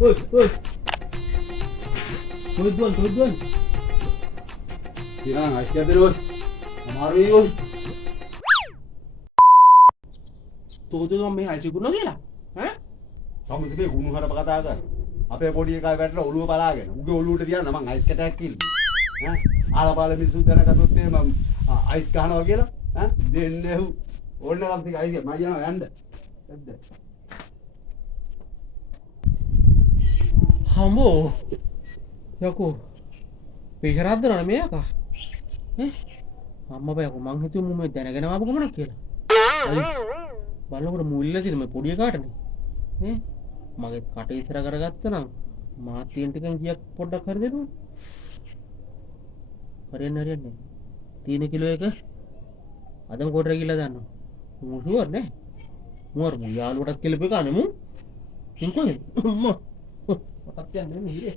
Oi, oi. Tuan, tuan. Sirang, asyik ada oi. Amaru oi. Tuh මේ අයිසිකුණ කියලා. ඈ? සම්මුතිකේ කුණු හරප කතා කර. අපේ පොඩි එකා වැටලා ඔළුව බලාගෙන. උගේ ඔළුවට තියන්න මං අයිස් කැටයක් කිල්ලි. ඈ? ආලපාල මිනිස්සු දැනගත්තොත් මම අයිස් ගහනවා කියලා. ඈ? දෙන්නේ හු. ඕන්න නම් ටික අයිස් මම යනවා යන්න. ඇද්ද? හම්බෝ. යකෝ. පිටරද්ද නෑ මේක. ඈ? අම්මා බයකෝ මං හිතුවේ මම දැනගෙන ආපු ගමනක් කියලා. අයිස්. බලනකොට මුල්ල තියෙන මේ පොඩි එකාටනේ. ඈ? මගේ කට ඉස්සර කරගත්තා නම් මාත් තියෙන ටිකෙන් කීයක් පොඩ්ඩක් හරි දෙන්න ඕන. හරියන්නේ. 3 කිලෝ එක අදම කොටර ගිහලා දානවා. මු ෂුවර් නේ? මු යාළුවටත් කෙලපේ කන්නේ මු. තින් කොහෙද? අම්මා. මටත් යන්නේ නේ.